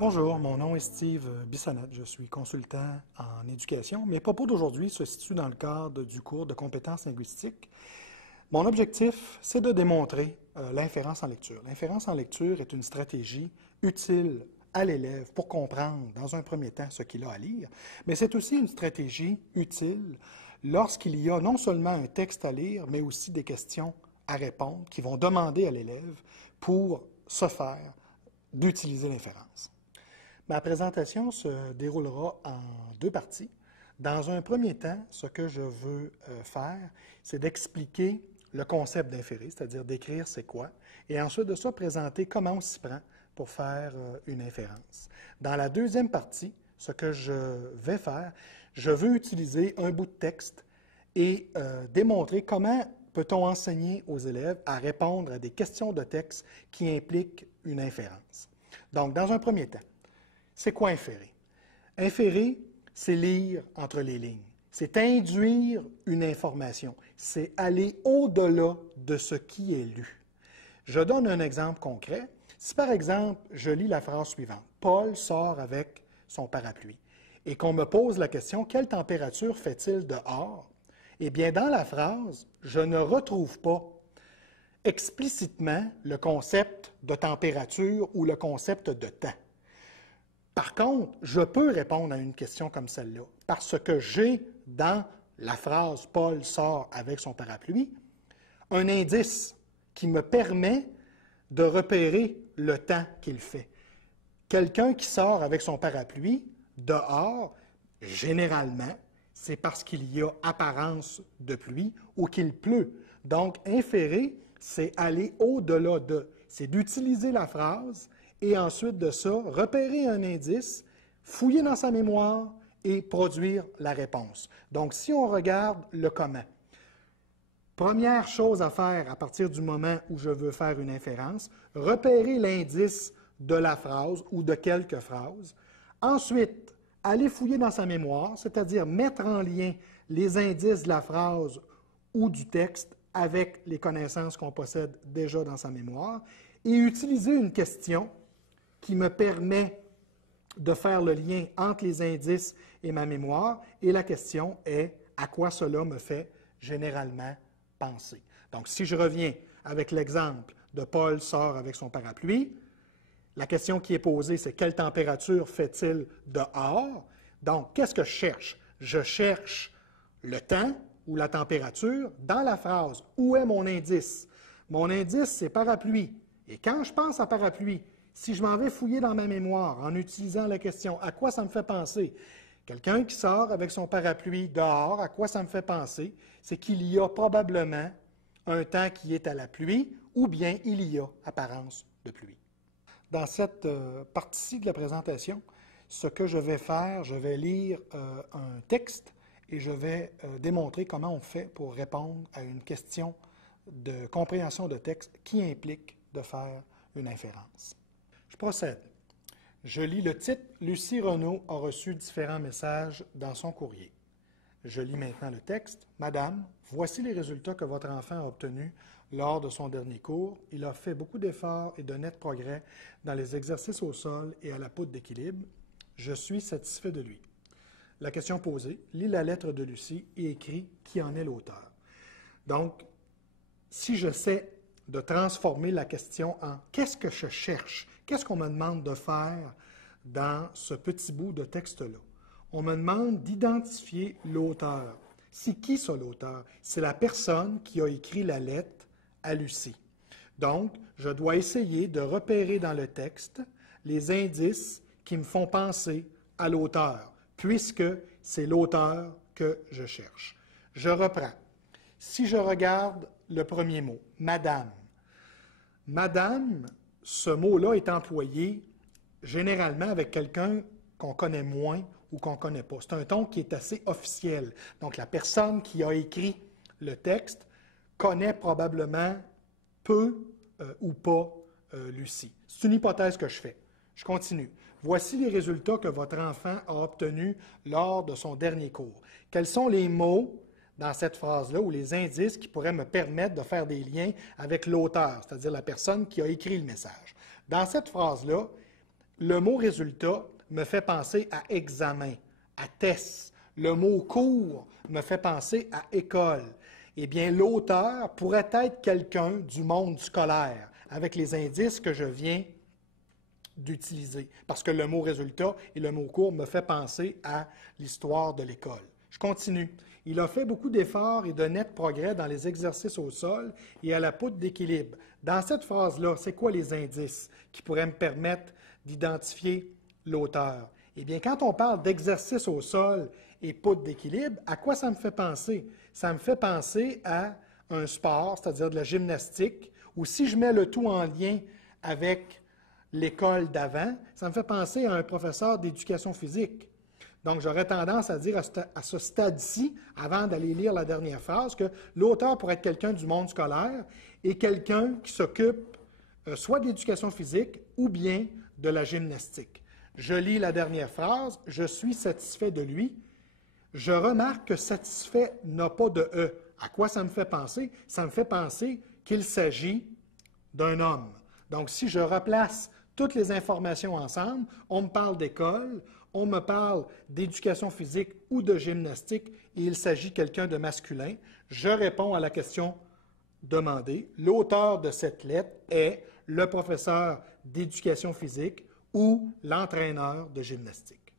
Bonjour, mon nom est Steve Bissonnette, je suis consultant en éducation. Mes propos d'aujourd'hui se situent dans le cadre du cours de compétences linguistiques. Mon objectif, c'est de démontrer l'inférence en lecture. L'inférence en lecture est une stratégie utile à l'élève pour comprendre, dans un premier temps, ce qu'il a à lire, mais c'est aussi une stratégie utile lorsqu'il y a non seulement un texte à lire, mais aussi des questions à répondre qui vont demander à l'élève pour se faire d'utiliser l'inférence. Ma présentation se déroulera en deux parties. Dans un premier temps, ce que je veux faire, c'est d'expliquer le concept d'inférer, c'est-à-dire d'écrire c'est quoi, et ensuite de ça, présenter comment on s'y prend pour faire une inférence. Dans la deuxième partie, ce que je vais faire, je veux utiliser un bout de texte et démontrer comment peut-on enseigner aux élèves à répondre à des questions de texte qui impliquent une inférence. Donc, dans un premier temps, c'est quoi inférer? Inférer, c'est lire entre les lignes. C'est induire une information. C'est aller au-delà de ce qui est lu. Je donne un exemple concret. Si, par exemple, je lis la phrase suivante, « Paul sort avec son parapluie », et qu'on me pose la question, « Quelle température fait-il dehors? » Eh bien, dans la phrase, je ne retrouve pas explicitement le concept de température ou le concept de temps. Par contre, je peux répondre à une question comme celle-là parce que j'ai dans la phrase « Paul sort avec son parapluie » un indice qui me permet de repérer le temps qu'il fait. Quelqu'un qui sort avec son parapluie dehors, généralement, c'est parce qu'il y a apparence de pluie ou qu'il pleut. Donc, inférer, c'est aller au-delà de, c'est d'utiliser la phrase et ensuite de ça, repérer un indice, fouiller dans sa mémoire et produire la réponse. Donc, si on regarde le comment, première chose à faire à partir du moment où je veux faire une inférence, repérer l'indice de la phrase ou de quelques phrases. Ensuite, aller fouiller dans sa mémoire, c'est-à-dire mettre en lien les indices de la phrase ou du texte avec les connaissances qu'on possède déjà dans sa mémoire et utiliser une question qui me permet de faire le lien entre les indices et ma mémoire. Et la question est, à quoi cela me fait généralement penser? Donc, si je reviens avec l'exemple de Paul sort avec son parapluie, la question qui est posée, c'est quelle température fait-il dehors? Donc, qu'est-ce que je cherche? Je cherche le temps ou la température dans la phrase. Où est mon indice? Mon indice, c'est parapluie. Et quand je pense à parapluie, si je m'en vais fouiller dans ma mémoire en utilisant la question « à quoi ça me fait penser ?» Quelqu'un qui sort avec son parapluie dehors, à quoi ça me fait penser? C'est qu'il y a probablement un temps qui est à la pluie ou bien il y a apparence de pluie. Dans cette partie de la présentation, ce que je vais faire, je vais lire un texte et je vais démontrer comment on fait pour répondre à une question de compréhension de texte qui implique de faire une inférence. Je procède. Je lis le titre « Lucie Renaud a reçu différents messages dans son courrier ». Je lis maintenant le texte. « Madame, voici les résultats que votre enfant a obtenus lors de son dernier cours. Il a fait beaucoup d'efforts et de nets progrès dans les exercices au sol et à la poudre d'équilibre. Je suis satisfait de lui. » La question posée, lis la lettre de Lucie et écris qui en est l'auteur. Donc, si j'essaie de transformer la question en « qu'est-ce que je cherche? Qu'est-ce qu'on me demande de faire dans ce petit bout de texte-là? » On me demande d'identifier l'auteur. C'est qui ça, l'auteur? C'est la personne qui a écrit la lettre à Lucie. Donc, je dois essayer de repérer dans le texte les indices qui me font penser à l'auteur, puisque c'est l'auteur que je cherche. Je reprends. Si je regarde le premier mot, « Madame », Madame, ce mot-là est employé généralement avec quelqu'un qu'on connaît moins ou qu'on ne connaît pas. C'est un ton qui est assez officiel. Donc, la personne qui a écrit le texte connaît probablement peu ou pas Lucie. C'est une hypothèse que je fais. Je continue. Voici les résultats que votre enfant a obtenus lors de son dernier cours. Quels sont les mots dans cette phrase-là ou les indices qui pourraient me permettre de faire des liens avec l'auteur, c'est-à-dire la personne qui a écrit le message? Dans cette phrase-là, le mot résultat me fait penser à examen, à test. Le mot cours me fait penser à école. Eh bien, l'auteur pourrait être quelqu'un du monde scolaire, avec les indices que je viens d'utiliser, parce que le mot résultat et le mot cours me fait penser à l'histoire de l'école. Je continue. Il a fait beaucoup d'efforts et de nets progrès dans les exercices au sol et à la poutre d'équilibre. Dans cette phrase-là, c'est quoi les indices qui pourraient me permettre d'identifier l'auteur? Eh bien, quand on parle d'exercice au sol et poutre d'équilibre, à quoi ça me fait penser? Ça me fait penser à un sport, c'est-à-dire de la gymnastique, ou si je mets le tout en lien avec l'école d'avant, ça me fait penser à un professeur d'éducation physique. Donc, j'aurais tendance à dire à ce stade-ci, avant d'aller lire la dernière phrase, que l'auteur pourrait être quelqu'un du monde scolaire et quelqu'un qui s'occupe soit de l'éducation physique ou bien de la gymnastique. Je lis la dernière phrase, « Je suis satisfait de lui ». Je remarque que « satisfait » n'a pas de « e ». À quoi ça me fait penser? Ça me fait penser qu'il s'agit d'un homme. Donc, si je replace toutes les informations ensemble, on me parle d'école, on me parle d'éducation physique ou de gymnastique, et il s'agit de quelqu'un de masculin. Je réponds à la question demandée. L'auteur de cette lettre est le professeur d'éducation physique ou l'entraîneur de gymnastique.